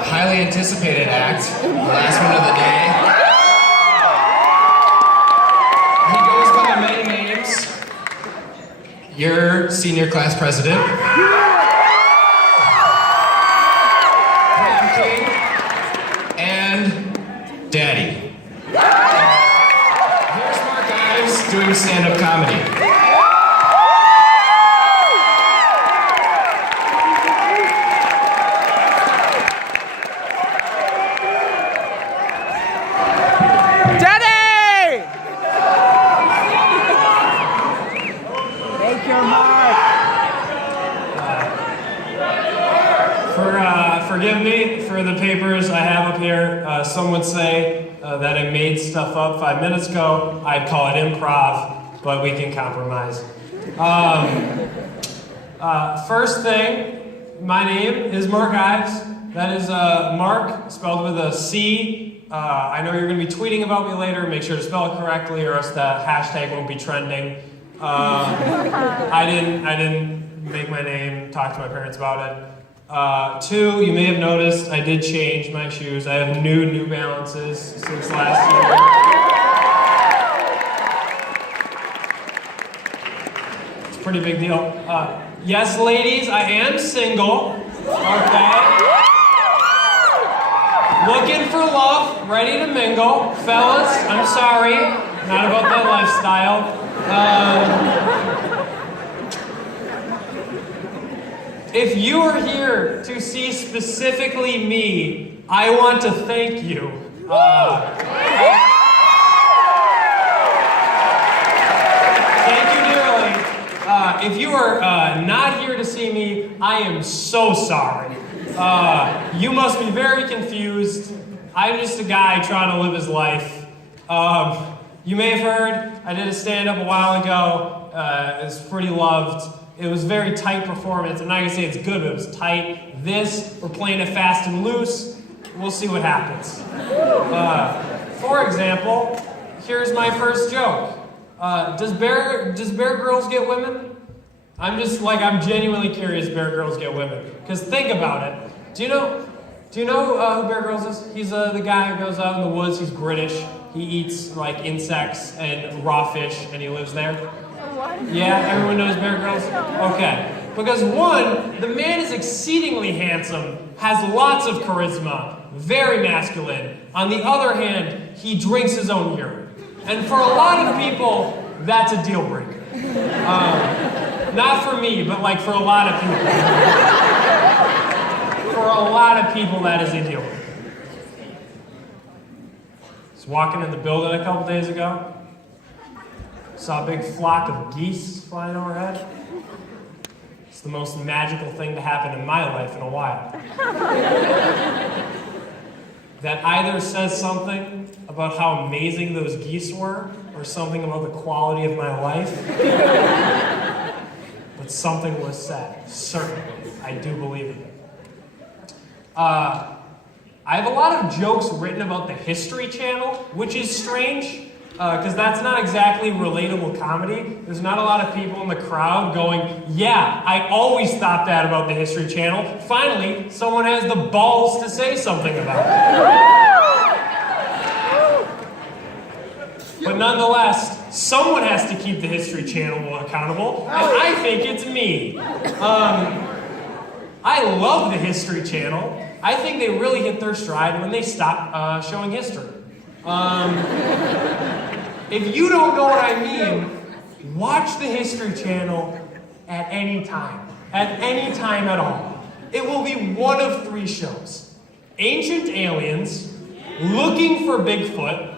highly anticipated act, the last one of the day. He goes by many names. Your senior class president. King. And Daddy. Here's Marc Ives doing stand-up comedy. Forgive me for the papers I have up here. Some would say that I made stuff up 5 minutes ago. I'd call it improv, but we can compromise. First thing, my name is Marc Ives. That is Marc, spelled with a C. I know you're going to be tweeting about me later. Make sure to spell it correctly or else the hashtag won't be trending. I didn't make my name, talk to my parents about it. 2, you may have noticed I did change my shoes. I have New Balances since last year. It's a pretty big deal. Yes, ladies, I am single. Okay. Looking for love, ready to mingle. Fellas, I'm sorry, not about that lifestyle. If you are here to see specifically me, I want to thank you. Thank you dearly. If you are not here to see me, I am so sorry. You must be very confused. I'm just a guy trying to live his life. You may have heard I did a stand-up a while ago. It's pretty loved. It was a very tight performance. I'm not going to say it's good, but it was tight. This, we're playing it fast and loose. We'll see what happens. For example, here's my first joke. Does Bear Grylls get women? I'm genuinely curious if Bear Grylls get women. Because think about it. Do you know who Bear Grylls is? He's the guy who goes out in the woods. He's British. He eats like insects and raw fish, and he lives there. Yeah, everyone knows Bear Grylls? Okay. Because one, the man is exceedingly handsome, has lots of charisma, very masculine. On the other hand, he drinks his own urine. And for a lot of people, that's a deal breaker. Not for me, but like for a lot of people. For a lot of people, that is a deal breaker. I was walking in the building a couple days ago. Saw a big flock of geese flying overhead. It's the most magical thing to happen in my life in a while. That either says something about how amazing those geese were, or something about the quality of my life. But something was said, certainly. I do believe in it. I have a lot of jokes written about the History Channel, which is strange. Because that's not exactly relatable comedy. There's not a lot of people in the crowd going, yeah, I always thought that about the History Channel. Finally, someone has the balls to say something about it. But nonetheless, someone has to keep the History Channel accountable, and I think it's me. I love the History Channel. I think they really hit their stride when they stopped showing history. If you don't know what I mean, watch the History Channel at any time at all. It will be one of 3 shows. Ancient aliens, looking for Bigfoot,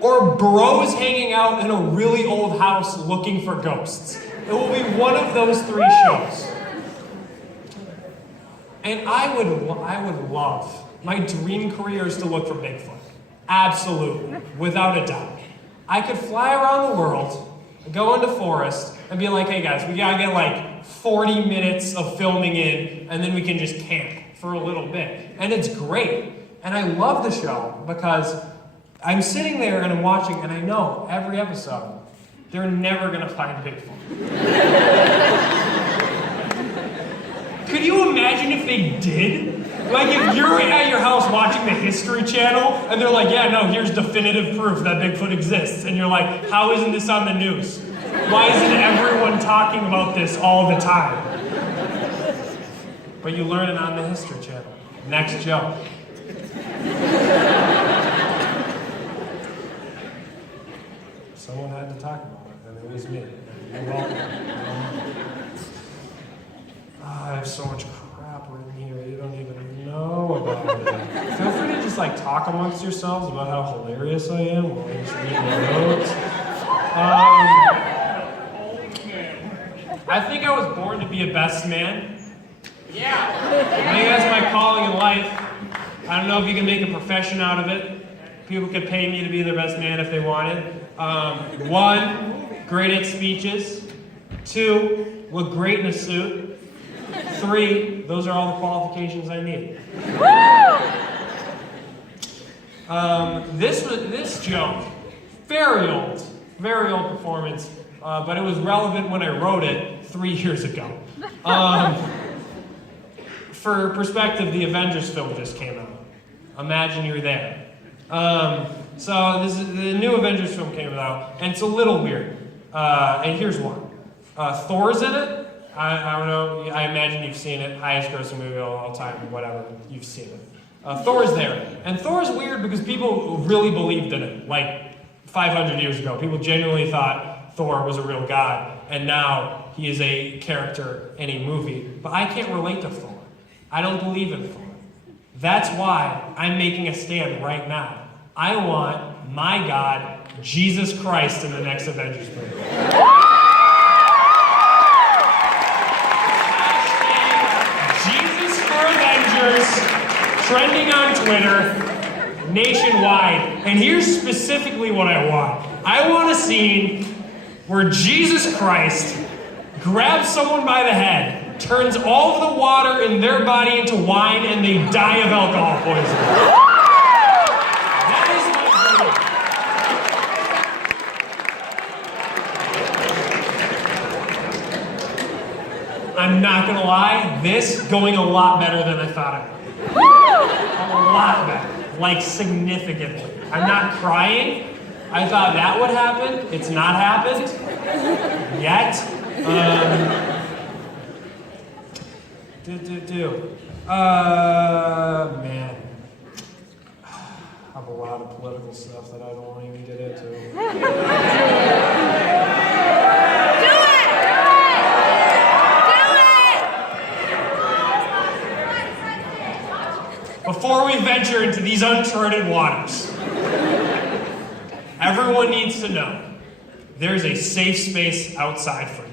or bros hanging out in a really old house looking for ghosts. It will be one of those 3 shows. And I would love, my dream career is to look for Bigfoot. Absolutely, without a doubt. I could fly around the world, go into forest, and be like, hey guys, we gotta get like 40 minutes of filming in, and then we can just camp for a little bit. And it's great. And I love the show because I'm sitting there and I'm watching, and I know every episode, they're never gonna find Bigfoot. Could you imagine if they did? Like if you're at your house watching the History Channel and they're like, yeah, no, here's definitive proof that Bigfoot exists. And you're like, how isn't this on the news? Why isn't everyone talking about this all the time? But you learn it on the History Channel. Next joke. Someone had to talk about it, and it was me. You're welcome. I have so much crap written here, you don't even know about it. Feel free to just like talk amongst yourselves about how hilarious I am while I just read my notes. I think I was born to be a best man. Yeah. I think that's my calling in life. I don't know if you can make a profession out of it. People could pay me to be their best man if they wanted. 1, great at speeches. 2, look great in a suit. 3, those are all the qualifications I need. This joke, very old performance, but it was relevant when I wrote it 3 years ago. For perspective, the Avengers film just came out. Imagine you're there. So the new Avengers film came out, and it's a little weird. And here's why. Thor's in it. I don't know, I imagine you've seen it. Highest grossing movie of all time, whatever, you've seen it. Thor's there. And Thor's weird because people really believed in it, like 500 years ago. People genuinely thought Thor was a real god, and now he is a character in a movie. But I can't relate to Thor. I don't believe in Thor. That's why I'm making a stand right now. I want my God, Jesus Christ, in the next Avengers movie. Jesus for Avengers, trending on Twitter, nationwide. And here's specifically what I want. I want a scene where Jesus Christ grabs someone by the head, turns all of the water in their body into wine, and they die of alcohol poisoning. I'm not gonna lie, this going a lot better than I thought it would. A lot better, like significantly. I'm not crying. I thought that would happen. It's not happened yet. Man. I have a lot of political stuff that I don't want to even get into. Before we venture into these uncharted waters, everyone needs to know there's a safe space outside for you.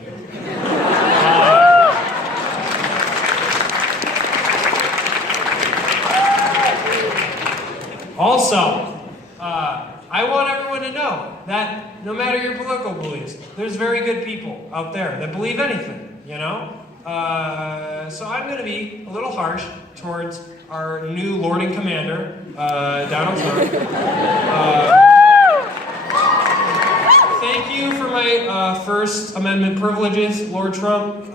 Also, I want everyone to know that no matter your political beliefs, there's very good people out there that believe anything, you know? So I'm going to be a little harsh towards our new Lord and Commander, Donald Trump. Thank you for my First Amendment privileges, Lord Trump.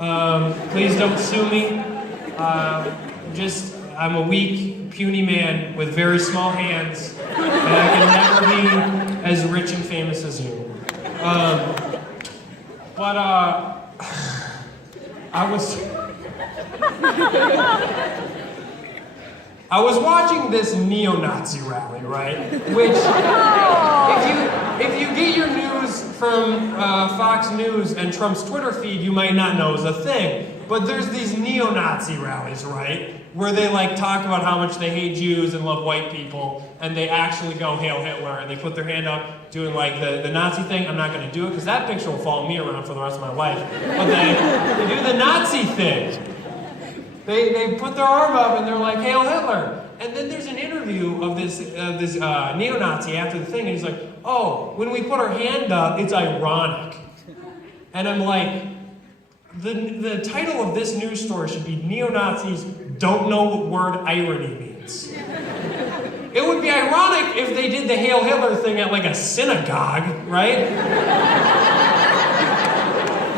Please don't sue me. I'm a weak, puny man with very small hands, and I can never be as rich and famous as you. I was watching this neo-Nazi rally, right? Which, if you get your news from Fox News and Trump's Twitter feed, you might not know is a thing. But there's these neo-Nazi rallies, right? Where they like talk about how much they hate Jews and love white people, and they actually go Hail Hitler, and they put their hand up doing like the Nazi thing. I'm not going to do it because that picture will follow me around for the rest of my life. But they do the Nazi thing. They put their arm up and they're like Hail Hitler. And then there's an interview of this neo-Nazi after the thing, and he's like, oh, when we put our hand up, it's ironic. And I'm like, the title of this news story should be Neo-Nazis Don't Know What Word Irony Means. It would be ironic if they did the Hail Hitler thing at like a synagogue, right?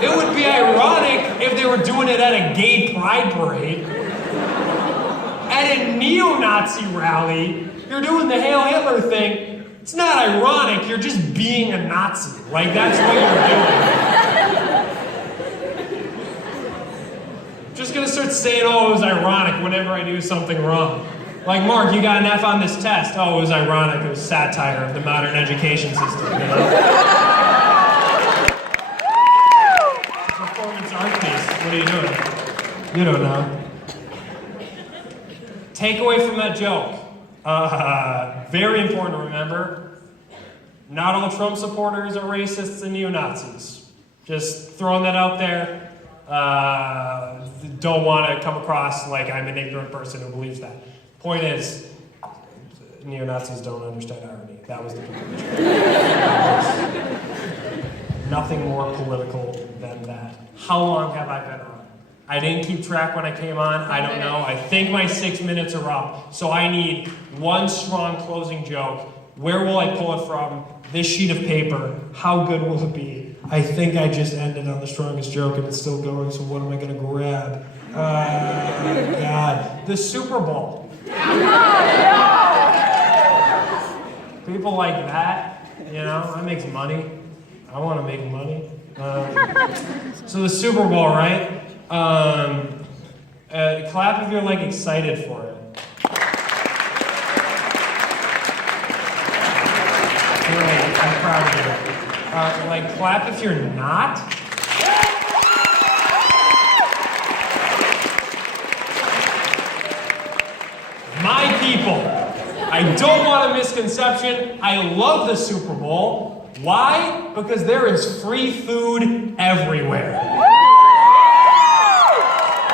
It would be ironic if they were doing it at a gay pride parade. at a neo-Nazi rally, you're doing the Hail Hitler thing. It's not ironic, you're just being a Nazi. Like, that's what you're doing. Just gonna start saying, oh, it was ironic whenever I do something wrong. Like, Mark, you got an F on this test. Oh, it was ironic. It was satire of the modern education system, you know? Performance art piece. What are you doing? You don't know. Takeaway from that joke. Very important to remember. Not all Trump supporters are racists and neo-Nazis. Just throwing that out there. Don't want to come across like I'm an ignorant person who believes that. Point is, neo-Nazis don't understand irony. That was the point of the joke. Nothing more political than that. How long have I been on? I didn't keep track when I came on. I don't know. I think my 6 minutes are up. So I need one strong closing joke. Where will I pull it from? This sheet of paper. How good will it be? I think I just ended on the strongest joke and it's still going, so what am I going to grab? God. The Super Bowl. People like that, you know, that makes money. I want to make money. So the Super Bowl, right? Clap if you're like excited for it. Great, I'm proud of you. Like clap if you're not. My people, I don't want a misconception. I love the Super Bowl. Why? Because there is free food everywhere.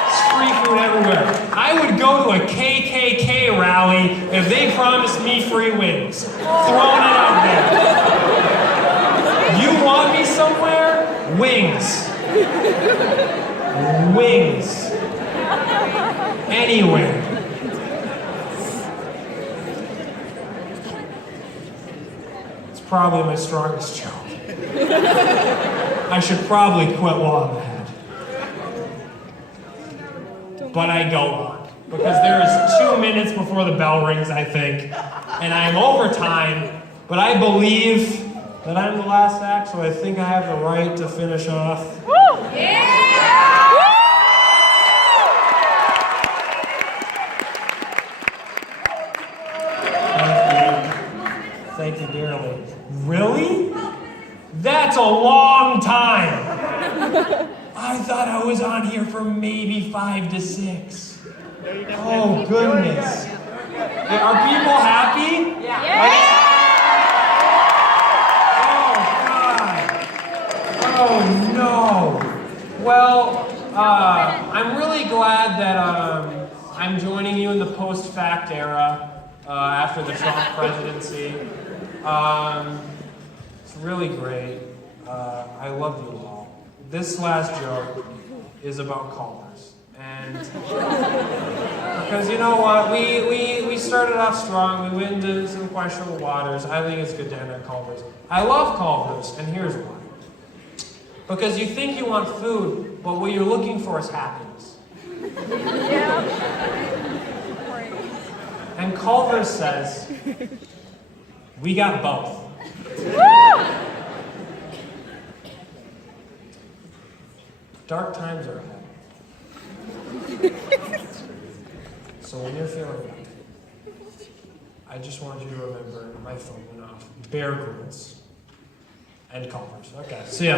It's free food everywhere. I would go to a KKK rally if they promised me free wings. Throwing it out there. You want me somewhere? Wings. Wings. Anywhere. Probably my strongest joke. I should probably quit while I'm ahead. But I go on. Because there is 2 minutes before the bell rings, I think. And I am over time, but I believe that I'm the last act, so I think I have the right to finish off. Woo! Yeah! Thank you dearly. Really? That's a long time. I thought I was on here for maybe 5 to 6. Oh, goodness. Are people happy? Yeah. Oh, no. Well, I'm really glad that I'm joining you in the post-fact era after the Trump presidency. It's really great. I love you all. This last joke is about Culver's. And because you know what? We started off strong. We went into some questionable waters. I think it's good to end on Culver's. I love Culver's, and here's why. Because you think you want food, but what you're looking for is happiness. Yeah. And Culver's says, we got both. Dark times are ahead. So when you're feeling down, I just want you to remember my phone went off. Bear Grylls and Culver's. Okay, see ya.